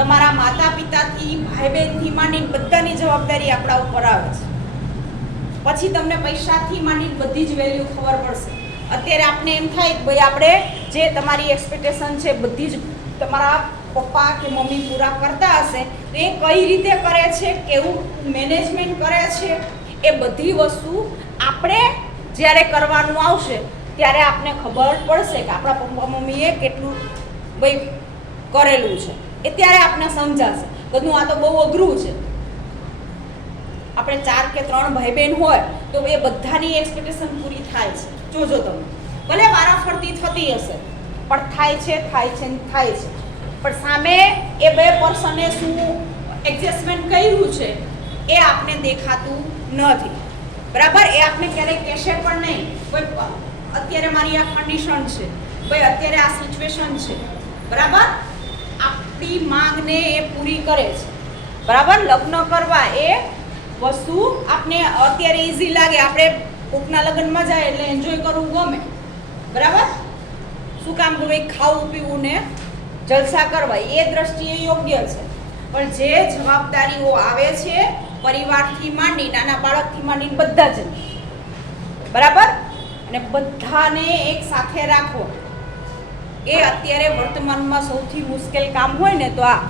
તમારા માતા પિતાથી, ભાઈ બહેનથી માંડીને બધાની જવાબદારી આપણા ઉપર આવે છે. પછી તમને પૈસાથી માંડીને બધી જ વેલ્યુ ખબર પડશે. અત્યારે આપણે એમ થાય કે ભાઈ આપણે જે તમારી એક્સપેક્ટેશન છે બધી જ તમારા પપ્પા કે મમ્મી પૂરા કરતા હશે તો એ કઈ રીતે કરે છે, કેવું મેનેજમેન્ટ કરે છે, એ બધી વસ્તુ આપણે જ્યારે કરવાનું આવશે ત્યારે આપને ખબર પડશે કે આપણા પપ્પા મમ્મીએ કેટલું ભાઈ કરેલું છે, એ ત્યારે આપને સમજાશે બધું. આ તો બહુ અઘરું છે. આપણે 4 કે 3 ભાઈ બહેન હોય તો એ બધાની એક્સપેક્ટેશન પૂરી થાય છે. જોજો તમે, ભલે વારાફરતી થતી હશે પણ થાય છે પણ સામે એ 2 પર્સને શું એડજસ્ટમેન્ટ કર્યું છે એ આપને દેખાતું નથી. બરાબર? એ આપને ક્યારેય કહેશે પણ નહીં, કોઈ અત્યારે મારી આ કન્ડિશન છે, ભાઈ અત્યારે આ સિચ્યુએશન છે. બરાબર? આપણી માંગને એ પૂરી કરે છે. બરાબર? લગ્ન કરવા એ વસ્તુ આપને અત્યારે ઈઝી લાગે, આપણે કોકના લગ્નમાં જાય એટલે એન્જોય કરવું ગમે. બરાબર? શું કામ કે ભાઈ ખાવું પીવું ને જલસા કરવા, એ દ્રષ્ટિએ યોગ્ય છે. પણ જે જવાબદારીઓ આવે છે પરિવારથી માંડી, નાના બાળકથી માંડીને બધા જ, બરાબર, અને બધાને એક સાથે રાખો એ અત્યારે વર્તમાનમાં સૌથી મુશ્કેલ કામ હોય ને તો આ.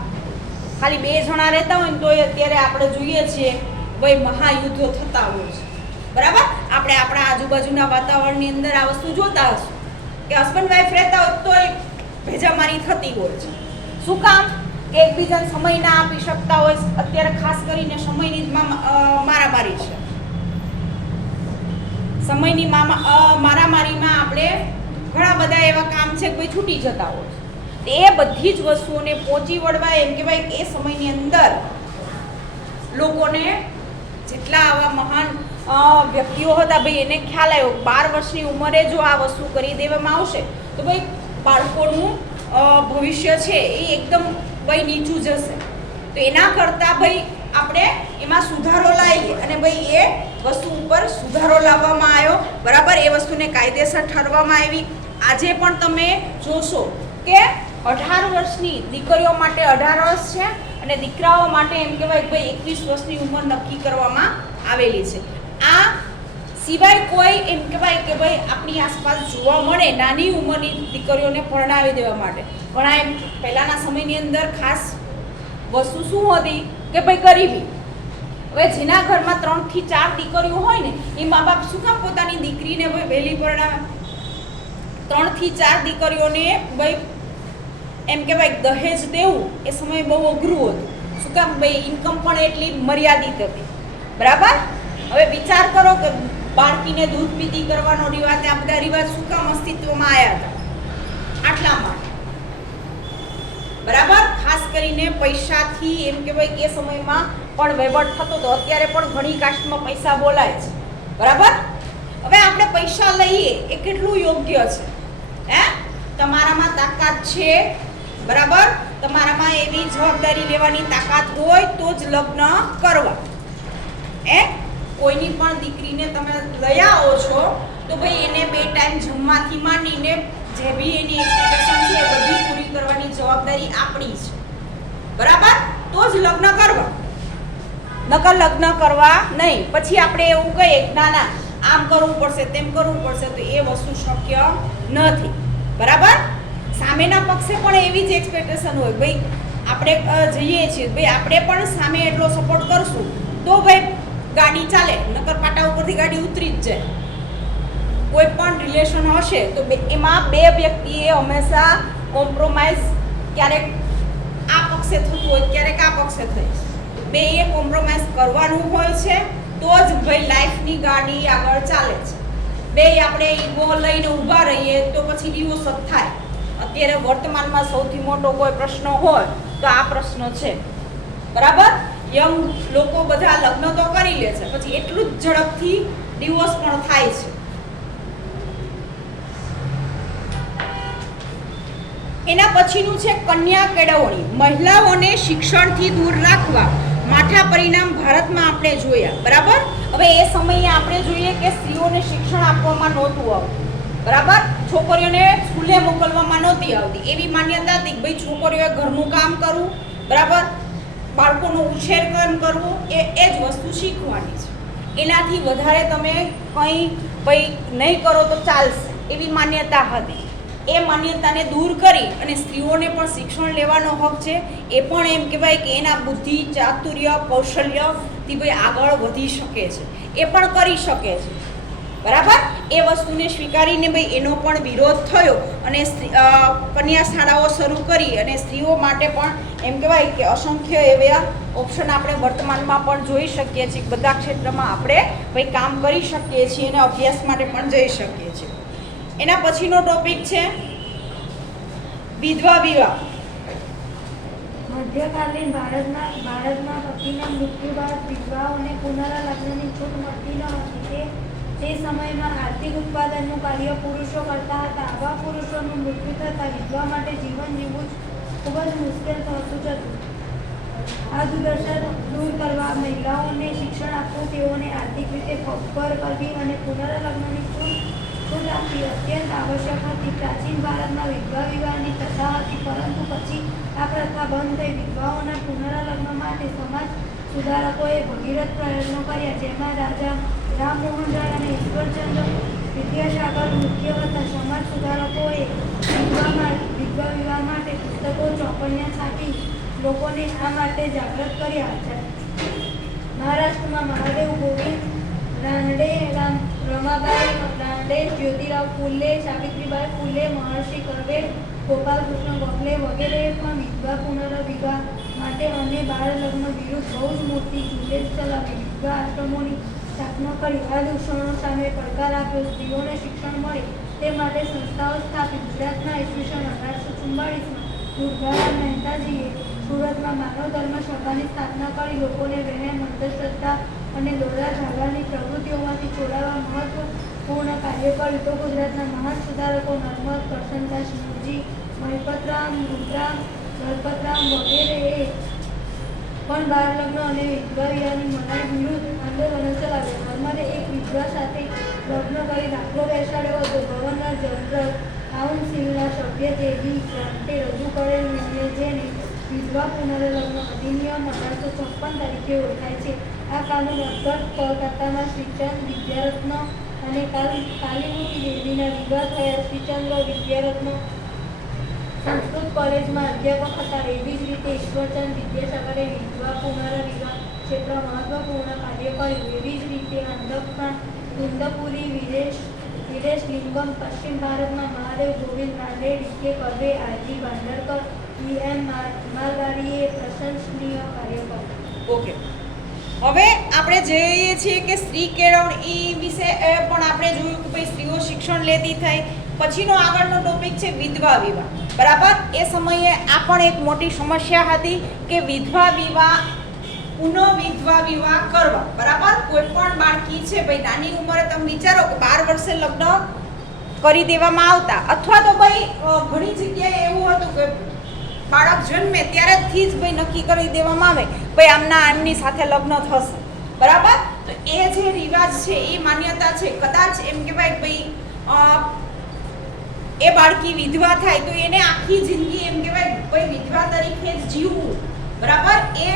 ખાલી 2 જણા રહેતા હોય ને તોય અત્યારે આપણે જોઈએ છીએ ભાઈ મહાયુદ્ધો થતા હોય છે. બરાબર? આપણે આપણા આજુબાજુના વાતાવરણની અંદર આ વસ્તુ જોતા હશું કે હસબન્ડ વાઈફ રહેતા હોય તોય ભેજામારી થતી હોય છે. શું કામ? કે એકબીજાને સમય ના આપી શકતા હોય. અત્યારે ખાસ કરીને સમયની જ મારામારી છે. સમયની મારામારીમાં આપણે ઘણા બધા એવા કામ છે કોઈ છૂટી જતા હોય. એ બધી જ વસ્તુઓને પહોંચી વળવા એમ કહેવાય કે એ સમયની અંદર લોકોને જેટલા આવા મહાન વ્યક્તિઓ હતા ભાઈ એને ખ્યાલ આવ્યો 12 વર્ષની ઉંમરે જો આ વસ્તુ કરી દેવામાં આવશે તો ભાઈ બાળકોનું ભવિષ્ય છે એ એકદમ ભાઈ નીચું જશે. તો એના કરતાં ભાઈ આપણે એમાં સુધારો લાવીએ અને ભાઈ એ વસ્તુ ઉપર સુધારો લાવવામાં આવ્યો. બરાબર? એ વસ્તુને કાયદેસર ઠરવામાં આવી. આજે પણ તમે જોશો કે 18 વર્ષની દીકરીઓ માટે 18 વર્ષ છે અને દીકરાઓ માટે એમ કહેવાય કે ભાઈ 21 વર્ષની ઉંમર નક્કી કરવામાં આવેલી છે. આ સિવાય કોઈ એમ કહેવાય કે ભાઈ આપણી આસપાસ જોવા મળે નાની ઉંમરની દીકરીઓને પરણાવી દેવા માટે. ઘણા એમ પહેલાંના સમયની અંદર ખાસ વસ્તુ શું હતી કે ભાઈ ગરીબી. હવે જેના ઘરમાં 3 થી 4 દીકરીઓ હોય ને એ મા બાપ શું કામ પોતાની દીકરીને ભાઈ વહેલી પરણાવે? 3 થી 4 દીકરીઓને ભાઈ એમ કહેવાય દહેજ દેવું એ સમયે બહુ અઘરું હતું. શું કામ? ભાઈ ઇન્કમ પણ એટલી મર્યાદિત હતી. બરાબર? હવે વિચાર કરો કે બાળકીને દૂધ પીતી કરવાનો રિવાજ, આ બધા રિવાજ શું કામ અસ્તિત્વમાં આવ્યા હતા? આટલા માટે. બરાબર? ખાસ કરીને પૈસાથી એમ કહેવાય કે એ સમયમાં પણ વહીવટ થતો હતો. અત્યારે પણ ઘણી કાસ્ટમાં પૈસા બોલાય છે. બરાબર? હવે આપણે પૈસા લઈએ એ કેટલું યોગ્ય છે? તમારામાં તાકાત છે, બરાબર, તમારામાં એવી જવાબદારી લેવાની તાકાત હોય તો જ લગ્ન કરવા. કોઈની પણ દીકરીને તમે લઈ આવો છો તો ભાઈ એને 2 ટાઈમ જમવાથી માંડીને જે બી એની એક્સપેક્ટેશન છે એ બધી પૂરી કરવાની જવાબદારી આપણી છે. બરાબર? તો જ લગ્ન કરવા, નકર લગ્ન કરવા નહીં. પછી આપણે એવું કહીએ ના ના આમ કરવું પડશે તેમ કરવું પડશે, તો એ વસ્તુ શક્ય નથી. બરાબર? સામેના પક્ષે પણ એવી જ એક્સપેક્ટેશન હોય ભાઈ આપણે જઈએ છીએ ભાઈ આપણે પણ સામે એટલો સપોર્ટ કરશું તો ભાઈ ગાડી ચાલે, નકર પાટા ઉપરથી ગાડી ઉતરી જ જાય. કોઈ પણ રિલેશન હશે તો એમાં 2 વ્યક્તિએ હંમેશા કોમ્પ્રોમાઇઝ, ક્યારેક આ પક્ષે થતું હોય ક્યારેક આ પક્ષે થઈ, 2એ કોમ્પ્રોમાઇઝ કરવાનું હોય છે તો જ ભાઈ લાઈફની ગાડી આગળ ચાલે છે. 2 આપણે ઈગો લઈને ઊભા રહીએ તો પછી ડિવોર્સ જ થાય. અત્યારે વર્તમાનમાં સૌથી મોટો કોઈ પ્રશ્ન હોય તો આ પ્રશ્ન છે. બરાબર? યંગ લોકો બધા લગ્ન તો કરી લે છે પછી એટલું જ ઝડપથી ડિવોર્સ પણ થાય છે. એના પછીનું છે કન્યા કેળવણી. મહિલાઓને શિક્ષણથી દૂર રાખવા માઠા પરિણામ ભારતમાં આપણે જોયા. બરાબર? હવે એ સમયે આપણે જોઈએ કે સ્ત્રીઓને શિક્ષણ આપવામાં નહોતું આવતું. બરાબર? છોકરીઓને સ્કૂલે મોકલવામાં નહોતી આવતી. એવી માન્યતા હતી કે ભાઈ છોકરીઓએ ઘરનું કામ કરવું, બરાબર, બાળકોનો ઉછેર કેમ કરવો એ જ વસ્તુ શીખવાની છે. એનાથી વધારે તમે કંઈ ભાઈ નહીં કરો તો ચાલશે એવી માન્યતા હતી. એ માન્યતાને દૂર કરી અને સ્ત્રીઓને પણ શિક્ષણ લેવાનો હક છે. એ પણ એમ કહેવાય કે એના બુદ્ધિ, ચાતુર્ય, કૌશલ્યથી ભાઈ આગળ વધી શકે છે, એ પણ કરી શકે છે. બરાબર. એ વસ્તુને સ્વીકારીને ભાઈ એનો પણ વિરોધ થયો અને કન્યા શાળાઓ શરૂ કરી અને સ્ત્રીઓ માટે પણ એમ કહેવાય કે અસંખ્ય એવા ઓપ્શન આપણે વર્તમાનમાં પણ જોઈ શકીએ છીએ. બધા ક્ષેત્રમાં આપણે ભાઈ કામ કરી શકીએ છીએ અને અભ્યાસ માટે પણ જઈ શકીએ છીએ. એના પછીનો ટોપિક છે વિધવા વિવાહ. મધ્યકાલીન ભારતમાં પતિના મૃત્યુ બાદ વિધવાઓને પુનર્લગ્નની છૂટ મળતી ન હતી. તે સમયમાં આર્થિક ઉત્પાદનનું કાર્ય પુરુષો કરતા હતા. આવા પુરુષોનું મૃત્યુ થતાં વિધવા માટે જીવન જીવવું ખૂબ જ મુશ્કેલ થતું જતું. આ દુર્દશા દૂર કરવા મહિલાઓને શિક્ષણ આપવું, તેઓને આર્થિક રીતે પગભર કરવી અને પુનર્લગ્નની છૂટ આપવી અત્યંત આવશ્યક હતી. પ્રાચીન ભારતમાં વિધવા વિવાહની પ્રથા હતી, પરંતુ પછી આ પ્રથા બંધ થઈ. વિધવાઓના પુનર્લગ્ન માટે સમાજ સુધારકોએ ભગીરથ પ્રયત્નો કર્યા, જેમાં રાજા રામમોહન રાય અને ઈશ્વરચંદ્ર વિદ્યાસાગર મુખ્ય હતા. સમાજ સુધારકોએ વિધવા વિવાહ માટે પુસ્તકો, ચોપડિયા છાપી લોકોને આ માટે જાગૃત કર્યા હતા. મહારાષ્ટ્રમાં મહાદેવ ગોવિંદ રાનડે, રમાબાઈ રાનડે, જ્યોતિરાવ ફૂલે, સાવિત્રીબાઈ ફૂલે, મહર્ષિ કર્વે, ગોપાલકૃષ્ણ ગોખલે વગેરેએ પણ વિધવા પુનર્વિવાહ માટે અને બાળ લગ્ન વિરુદ્ધ બહુ જ મોટી ઝુંબેશ ચલાવી વિધવા આશ્રમોની સ્થાપના કરી. આ દૂષણો સામે પડકાર આપ્યો. સ્ત્રીઓને શિક્ષણ મળે તે માટે સંસ્થાઓ સ્થાપી. ગુજરાતના ઈસવીસન 1844માં દુર્ગારામ મહેતાજીએ સુરતમાં માનવ ધર્મ સભાની સ્થાપના કરી. લોકોને વહેમ, અંધશ્રદ્ધા અને દોરા ધાગાની પ્રવૃત્તિઓમાંથી છોડાવવા મહત્વપૂર્ણ કાર્ય કર્યું. તો ગુજરાતના મહાન સુધારકો નર્મદ, કરશનદાસ મૂળજી, મહિપતરામ, રૂદ્રામ, દલપતરામ વગેરેએ પણ બાળ લગ્ન અને વિધવા વિવાહની મનાઈ વિરુદ્ધ આંદોલનો ચલાવ્યા. નર્મદે એક વિધવા સાથે લગ્ન કરી દાખલો બેસાડ્યો હતો. ગવર્નર જનરલ કાઉન્સિલના સભ્ય જેવી ગ્રાન્ટે રજૂ કરેલ નિર્ણય, જેને વિધવા પુનર્લગ્ન અધિનિયમ 1856 તરીકે ઓળખાય છે. આ કાનૂન અંતર્ગત કોલકાતામાં શ્રીચંદ વિદ્યારત્ન અને કાલીમતી દેવીના વિવાહ થયા. શ્રીચંદ્ર વિદ્યારત્ન સંસ્કૃત કોલેજમાં અધ્યાપક હતા. એવી જ રીતે ઈશ્વરચંદ વિદ્યાસાગરે વિધવા પુનર્વિવાહ ક્ષેત્ર મહત્વપૂર્ણ કાર્ય કર્યું. એવી જ રીતે ઇન્દપુરી, વિરેશલિંગમ, પશ્ચિમ ભારતમાં મહાદેવ ગોવિંદ રાનડે, ડી.કે. કર્વે, આર.જી. બાંદરકર, E.M. માલગાડીએ પ્રશંસનીય કાર્ય કર્યું. ઓકે, હવે આપણે જોઈએ છીએ કે સ્ત્રી કેળવણી વિશે પણ આપણે જોયું કે ભાઈ સ્ત્રીઓ શિક્ષણ લેતી થઈ. પછીનો આગળનો ટોપિક છે વિધવા વિવાહ. બરાબર. એ સમયે આ પણ એક મોટી સમસ્યા હતી કે વિધવા વિવાહ વિધવા વિવાહ કરવા. બરાબર. કોઈ પણ બાળકી છે ભાઈ નાની ઉંમરે, તમે વિચારો કે 12 વર્ષે લગ્ન કરી દેવામાં આવતા, અથવા તો ભાઈ ઘણી જગ્યાએ એવું હતું કે બાળક જન્મે ત્યારેથી જ ભાઈ નક્કી કરી દેવામાં આવે ભાઈ આમની સાથે લગ્ન થશે. બરાબર. તો એ જે રિવાજ છે, એ માન્યતા છે, કદાચ એમ કહેવાય ભાઈ એ બાળકી વિધવા થાય તો એને આખી જિંદગી એમ કહેવાય ભાઈ વિધવા તરીકે જ જીવવું. બરાબર. એ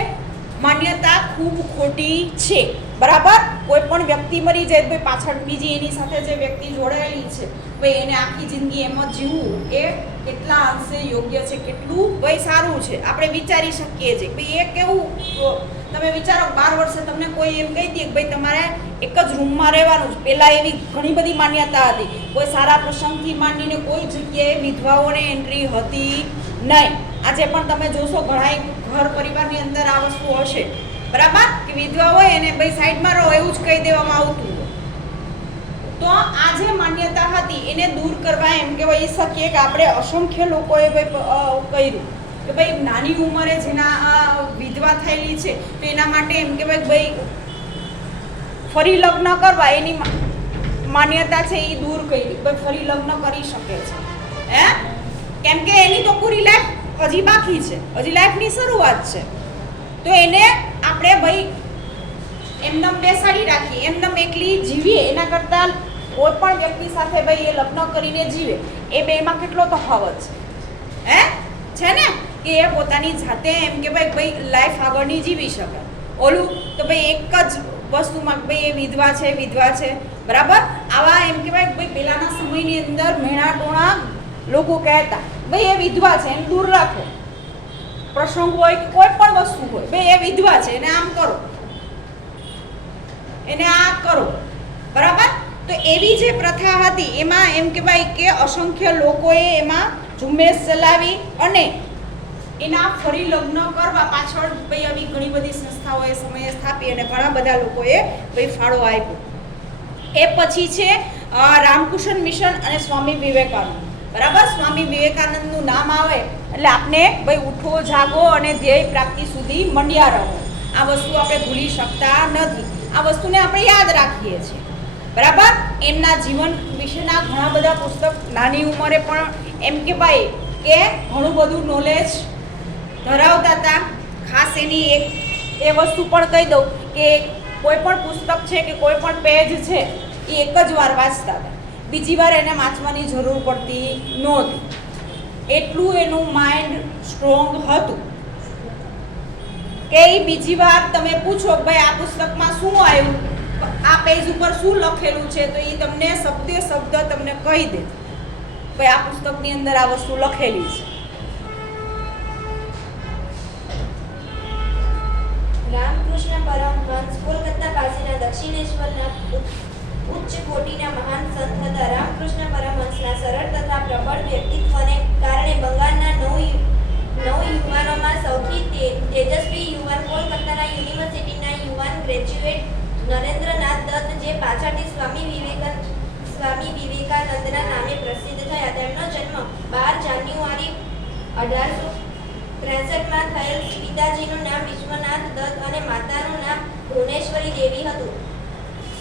માન્યતા ખૂબ ખોટી છે. બરાબર. કોઈ પણ વ્યક્તિ મરી જાય ભાઈ પાછળ બીજી એની સાથે જે વ્યક્તિ જોડાયેલી છે ભાઈ એને આખી જિંદગી એમ જ જીવવું એ કેટલા અંશે યોગ્ય છે, કેટલું ભાઈ સારું છે, આપણે વિચારી શકીએ છીએ. ભાઈ એ કેવું, તમે વિચારો 12 વર્ષે તમને કોઈ એમ કહી દે કે ભાઈ તમારે એક જ રૂમમાં રહેવાનું. પહેલાં એવી ઘણી બધી માન્યતા હતી. કોઈ સારા પ્રસંગથી માંડીને કોઈ જગ્યાએ વિધવાઓને એન્ટ્રી હતી નહીં. આજે પણ તમે જોશો ઘણા ઘર પરિવારની અંદર આ વસ્તુ હશે. બરાબર. કે વિધવા હોય એને ભાઈ સાઈડમાં રહો એવું જ કહી દેવામાં આવતું. તો આ જે માન્યતા હતી એને દૂર કરવા એમ કહેવાય શકીએ કે આપણે અસંખ્ય લોકોએ ભાઈ કર્યું કે ભાઈ નાની ઉંમરે જેના વિધવા થયેલી છે તો એના માટે એમ કહેવાય ભાઈ ફરી લગ્ન કરવા એની માન્યતા છે એ દૂર કરી. ભાઈ ફરી લગ્ન કરી શકે છે કેમ કે એની તો પૂરી લાઈફ હજી બાકી છે, હજી લાઈફની શરૂઆત છે. તો એને આપણે ભાઈ એમનેમ બેસાડી રાખીએ, એમનેમ એકલી જીવીએ એના કરતાં કોઈ પણ વ્યક્તિ સાથે ભાઈ એ લગ્ન કરીને જીવે એ બેમાં કેટલો તફાવત છે છે ને કે એ પોતાની જાતે એમ કે ભાઈ લાઈફ આગળની જીવી શકે. ઓલું તો ભાઈ એક જ વસ્તુમાં ભાઈ એ વિધવા છે. બરાબર. આવા એમ કે ભાઈ પહેલાના સમયની અંદર મેણા ટોણા લોકો કહેતા ભાઈ એ વિધવા છે એને દૂર રાખો. પ્રસંગ હોય કે કોઈ પણ વસ્તુ હોય ભાઈ એ વિધવા છે એને આમ કરો, એને આ કરો. બરાબર. તો એવી જે પ્રથા હતી એમાં એમ કહેવાય કે અસંખ્ય લોકોએ એમાં ઝુંબેશ ચલાવી અને એના ફરી લગ્ન કરવા પાછળ ભાઈ આવી ઘણી બધી સંસ્થાઓએ સમયે સ્થાપી અને ઘણા બધા લોકોએ ભાઈ ફાળો આપ્યો. એ પછી છે રામકૃષ્ણ મિશન અને સ્વામી વિવેકાનંદ. બરાબર, સ્વામી વિવેકાનંદનું નામ આવે એટલે આપને ભાઈ ઉઠો જાગો અને ધ્યેય પ્રાપ્તિ સુધી મંડ્યા રહો. આ વસ્તુ આપણે ભૂલી શકતા નથી. આ વસ્તુને આપણે યાદ રાખીએ છીએ. બરાબર, એમના જીવન વિશેના ઘણા બધા પુસ્તક નાની ઉંમરે પણ એમ કહેવાય કે ઘણું બધું નોલેજ ધરાવતા હતા. ખાસ એની એક એ વસ્તુ પણ કહી દઉં કે કોઈ પણ પુસ્તક છે કે કોઈ પણ પેજ છે એ એક જ વાર વાંચતા હતા, બીજી વાર એને વાંચવાની જરૂર પડતી નહોતી. એટલું એનું માઇન્ડ સ્ટ્રોંગ હતું કે એ બીજી વાર તમે પૂછો ભાઈ આ પુસ્તકમાં શું આવ્યું, આ પેજ ઉપર શું લખેલું છે, તો એ તમને શબ્દે શબ્દ તમને કહી દે ભાઈ આ પુસ્તકની અંદર આ વસ્તુ લખેલી છે. રામકૃષ્ણ પરમહંસ કોલકાતા પાસેના દક્ષિણેશ્વરના ઉચ્ચ કોટીના મહાન સંત હતા. રામકૃષ્ણ પરમહંસના સરળ તથા પ્રબળ વ્યક્તિત્વને કારણે બંગાળના નવ યુવાનોમાં સૌથી તેજસ્વી યુવાન કોલકાતાના યુનિવર્સિટીના યુવાન ગ્રેજ્યુએટ નરેન્દ્રનાથ દત્ત, જે પાછળથી સ્વામી વિવેકાનંદના નામે પ્રસિદ્ધ થયા. તેમનો જન્મ 12 જાન્યુઆરી 1863માં થયેલ. પિતાજીનું નામ વિશ્વનાથ દત્ત અને માતાનું નામ ભુવનેશ્વરી દેવી હતું.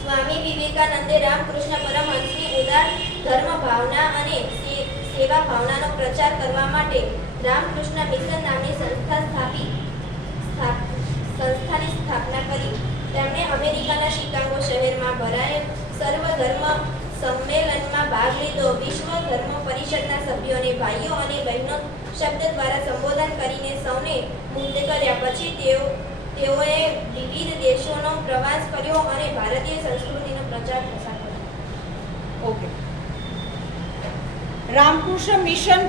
સ્વામી વિવેકાનંદે રામકૃષ્ણ પરમહંસની ઉદાર ધર્મ ભાવના અને સેવા ભાવનાનો પ્રચાર કરવા માટે રામકૃષ્ણ મિશન નામની સંસ્થાની સ્થાપના કરી. તેમણે અમેરિકાના શિકાગો શહેરમાં ભરાયેલ સર્વધર્મ સંમેલનમાં ભાગ લીધો. વિશ્વ ધર્મ પરિષદના સભ્યોને ભાઈઓ અને બહેનો શબ્દ દ્વારા સંબોધન કરીને સૌને મુગ્ધ કર્યા. પછી તેઓએ વિવિધ દેશોનો પ્રવાસ કર્યો અને ભારતીય સંસ્કૃતિનો પ્રચાર પ્રસાર કર્યો. ઓકે, રામકૃષ્ણ મિશન,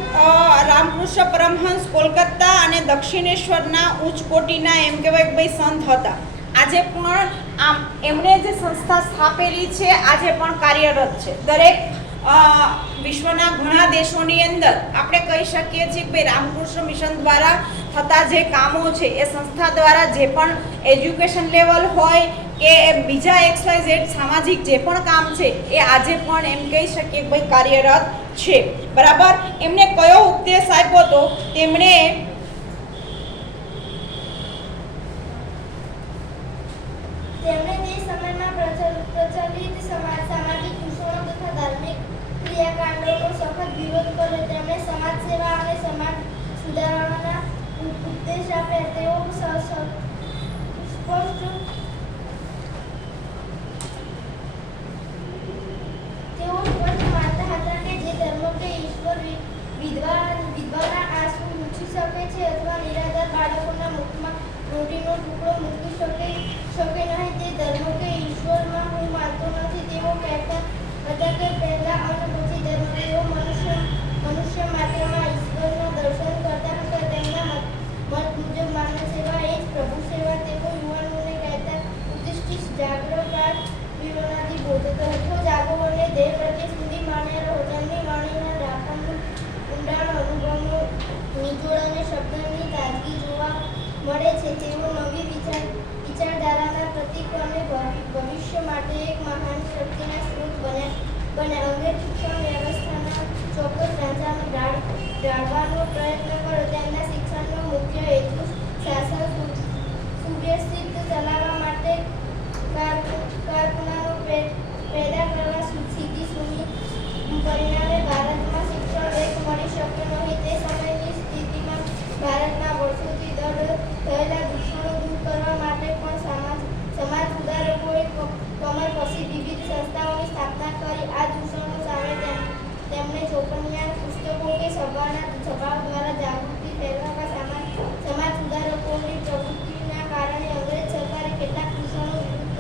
રામકૃષ્ણ પરમહંસ કોલકાતા અને દક્ષિણેશ્વરના ઉચ્ચ કોટીના એમ કહેવાય કે ભાઈ સંત હતા. આજે પણ આમ એમણે જે સંસ્થા સ્થાપેલી છે આજે પણ કાર્યરત છે. દરેક વિશ્વના ઘણા દેશોની અંદર આપણે કહી શકીએ છીએ કે ભાઈ રામકૃષ્ણ મિશન દ્વારા થતા જે કામો છે એ સંસ્થા દ્વારા જે પણ એજ્યુકેશન લેવલ હોય કે બીજા XYZ સામાજિક જે પણ કામ છે એ આજે પણ એમ કહી શકીએ કે ભાઈ કાર્યરત છે. બરાબર, એમને કયો ઉપદેશ આપ્યો હતો? તેમણે તે સમયમાં પ્રચલિત સામાજિક દૂષણો તથા ધાર્મિક ક્રિયાકાંડોનો સખત વિરોધ કર્યો. તેમણે સમાજ સેવા અને સમાજ સુધારણાના ઉપદેશ આપ્યા. તેઓ સ્પષ્ટ માનતા હતા કે જે ધર્મ કે ઈશ્વર વિધવાના આંસુ લૂછી શકે છે અથવા નિરાધાર બાળકોના મુખમાં રોટીનો ટુકડો મૂકી શકે નહીં, તે ધર્મ કે ઈશ્વરમાં હું માનતો નથી. તેઓ કહેતા હતા કે પહેલા અને પછી ધર્મ. તેઓ મનુષ્ય માત્રમાં ઈશ્વરના દર્શન કરતા હતા. તેમના મત મુજબ માનવ સેવા એ જ પ્રભુ સેવા. તેઓ યુવાનોને કહેતા ઉત્તિષ્ઠ જાગ્રત વિરોનાથી બોધતો હતો. જાગો અને દેહ પ્રત્યે સુધી માન્યા રહો. તેમની વાણીના રાપણનું ઊંડાણ અનુભવનો નિચોડ અને શબ્દની તાજગી જોવા મળે છે. તેઓ નવી વિચારધારાના પ્રતીક અને ભવિષ્ય માટે એક મહાન શક્તિના સ્ત્રોત બન્યા. અંગ્રેજ શિક્ષણ વ્યવસ્થાના ચોક્કસ ઢાંચાને ઢાળવાનો પ્રયત્ન કર્યો. તેમના શિક્ષણનો મુખ્ય હેતુ શાસન સુવ્યવસ્થિત ચલાવવા માટે કારકુનાઓ પેદા કરવા સીધી. પરિણામે ભારતમાં શિક્ષણ એક મળી શક્યું નહીં. તે સમયની સ્થિતિમાં ભારતના વર્ષોથી થયેલા દૂષણો દૂર કરવા માટે પણ સમાજ સુધારકોએ કમર કસી વિવિધ સંસ્થાઓની સ્થાપના કરી. આ દૂષણો સામે તેમણે ચોપનિયા પુસ્તકો કે સભાઓ દ્વારા જાગૃતિ ફેલાવવા સમાજ સુધારકોની પ્રવૃત્તિના કારણે અંગ્રેજ સરકારે કેટલાક દૂષણો વિરુદ્ધ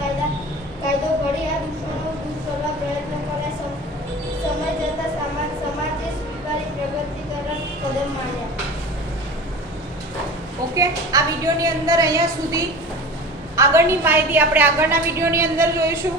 કાયદો ઘડી આ દૂષણો દૂર કરવા પ્રયત્ન કર્યા. સમય જતાં સમાજે સ્વીકારી પ્રગતિ તરફ કદમ માંડ્યા. ઓકે, આ વિડીયોની અંદર અહીંયા સુધી આગળની માહિતી આપણે આગળના વિડીયોની અંદર જોઈશું.